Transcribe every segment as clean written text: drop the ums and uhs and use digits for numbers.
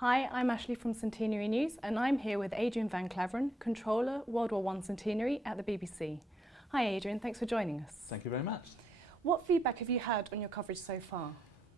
Hi, I'm Ashley from Centenary News and I'm here with AdrianVan Klaveren, Controller, World War I Centenary at the BBC. Hi Adrian, thanks for joining us. Thank you very much. What feedback have you had on your coverage so far?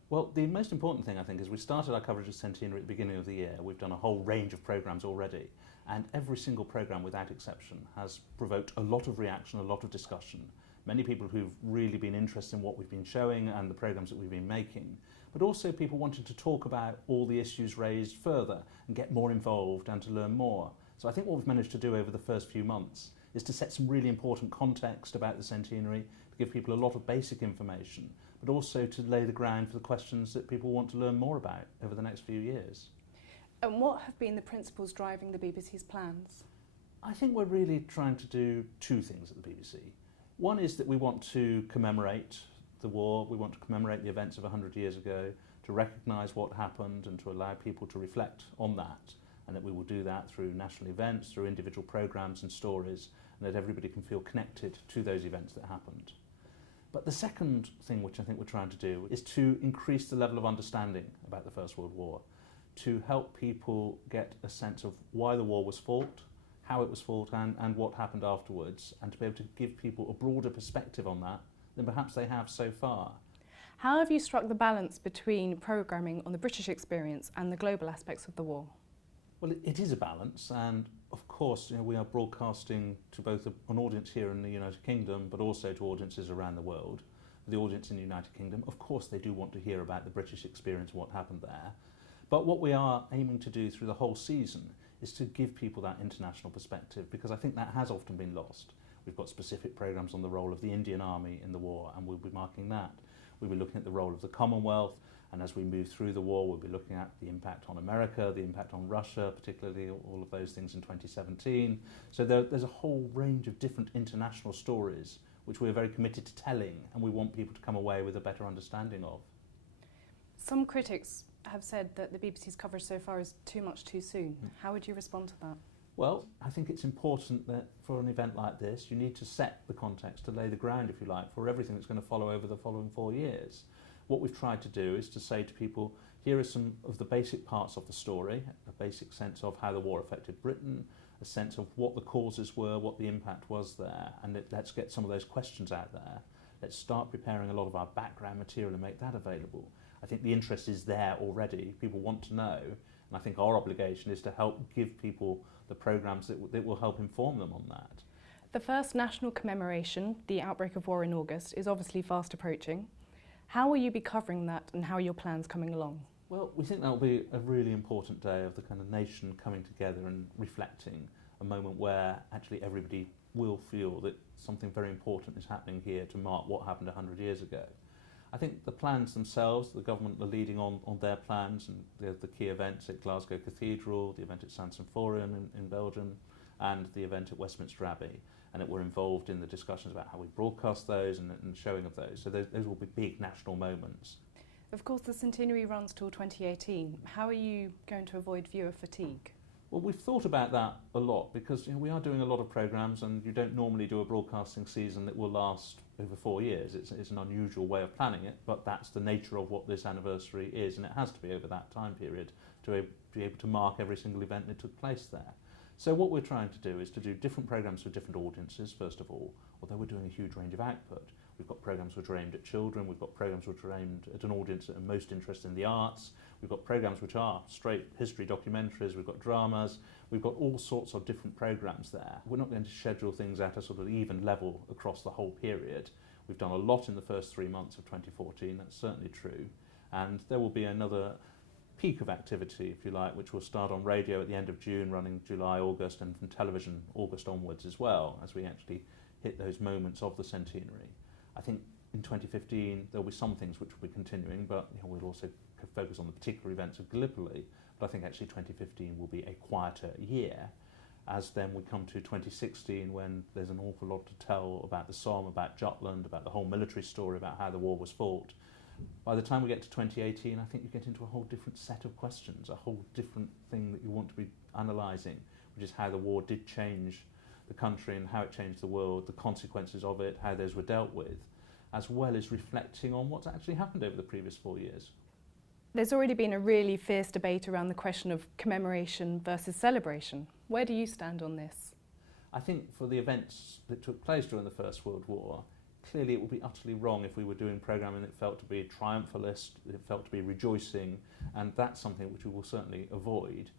Well, the most important thing I think is we started our coverage of Centenary at the beginning of the year. We've done a whole range of programmes already, and every single programme without exception has provoked a lot of reaction, a lot of discussion. Many people who've really been interested in what we've been showing and the programmes that we've been making, but also people wanting to talk about all the issues raised further and get more involved and to learn more. So I think what we've managed to do over the first few months is to set some really important context about the centenary, to give people a lot of basic information, but also to lay the ground for the questions that people want to learn more about over the next few years. And what have been the principles driving the BBC's plans? I think we're really trying to do two things at the BBC. One is that we want to commemorate the war, we want to commemorate the events of 100 years ago, to recognise what happened and to allow people to reflect on that, and that we will do that through national events, through individual programmes and stories, and that everybody can feel connected to those events that happened. But the second thing which I think we're trying to do is to increase the level of understanding about the First World War, to help people get a sense of why the war was fought, how it was fought and what happened afterwards, and to be able to give people a broader perspective on that than perhaps they have so far. How have you struck the balance between programming on the British experience and the global aspects of the war? Well, it is a balance, and of course we are broadcasting to both an audience here in the United Kingdom but also to audiences around the world. The audience in the United Kingdom, of course they do want to hear about the British experience and what happened there, but what we are aiming to do through the whole season is to give people that international perspective, because I think that has often been lost. We've got specific programmes on the role of the Indian Army in the war, and we'll be marking that. We'll be looking at the role of the Commonwealth, and as we move through the war we'll be looking at the impact on America, the impact on Russia, particularly all of those things in 2017. So there's a whole range of different international stories which we're very committed to telling, and we want people to come away with a better understanding of. Some critics have said that the BBC's coverage so far is too much too soon. How would you respond to that? Well, I think it's important that for an event like this you need to set the context, to lay the ground, if you like, for everything that's going to follow over the following 4 years. What we've tried to do is to say to people, here are some of the basic parts of the story, a basic sense of how the war affected Britain, a sense of what the causes were, what the impact was there, and let's get some of those questions out there. Let's start preparing a lot of our background material and make that available. I think the interest is there already, people want to know, and I think our obligation is to help give people the programmes that will help inform them on that. The first national commemoration, the outbreak of war in August, is obviously fast approaching. How will you be covering that and how are your plans coming along? Well, we think that will be a really important day of the kind of nation coming together and reflecting, a moment where actually everybody will feel that something very important is happening here to mark what happened 100 years ago. I think the plans themselves, the government are leading on their plans, and the key events at Glasgow Cathedral, the event at San Symphorian in Belgium, and the event at Westminster Abbey, and that we're involved in the discussions about how we broadcast those and showing of those. So those will be big national moments. Of course, the centenary runs till 2018. How are you going to avoid viewer fatigue? Well, we've thought about that a lot, because we are doing a lot of programmes, and you don't normally do a broadcasting season that will last over 4 years. It's an unusual way of planning it, but that's the nature of what this anniversary is, and it has to be over that time period to be able to mark every single event that took place there. So what we're trying to do is to do different programmes for different audiences, first of all, although we're doing a huge range of output. We've got programmes which are aimed at children, we've got programmes which are aimed at an audience that are most interested in the arts, we've got programmes which are straight history documentaries, we've got dramas, we've got all sorts of different programmes there. We're not going to schedule things at a sort of even level across the whole period. We've done a lot in the first 3 months of 2014, that's certainly true, and there will be another peak of activity, if you like, which will start on radio at the end of June, running July, August, and from television August onwards as well, as we actually hit those moments of the centenary. I think in 2015 there'll be some things which will be continuing, but we'll also focus on the particular events of Gallipoli. But I think actually 2015 will be a quieter year, as then we come to 2016 when there's an awful lot to tell about the Somme, about Jutland, about the whole military story, about how the war was fought. By the time we get to 2018, I think you get into a whole different set of questions, a whole different thing that you want to be analysing, which is how the war did change the country and how it changed the world, the consequences of it, how those were dealt with, as well as reflecting on what's actually happened over the previous 4 years. There's already been a really fierce debate around the question of commemoration versus celebration. Where do you stand on this? I think for the events that took place during the First World War, clearly it would be utterly wrong if we were doing programming that felt to be triumphalist, it felt to be rejoicing, and that's something which we will certainly avoid.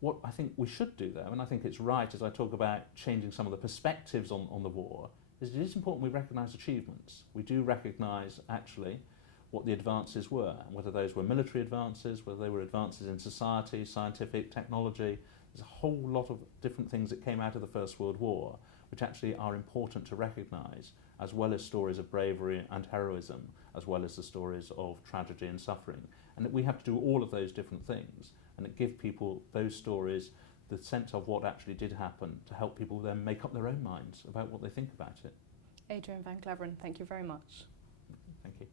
What I think we should do though, and I think it's right as I talk about changing some of the perspectives on the war, is it is important we recognise achievements. We do recognise actually what the advances were, whether those were military advances, whether they were advances in society, scientific, technology. There's a whole lot of different things that came out of the First World War which actually are important to recognise, as well as stories of bravery and heroism, as well as the stories of tragedy and suffering. And that we have to do all of those different things and give people those stories, the sense of what actually did happen, to help people then make up their own minds about what they think about it. AdrianVan Klaveren, thank you very much. Thank you.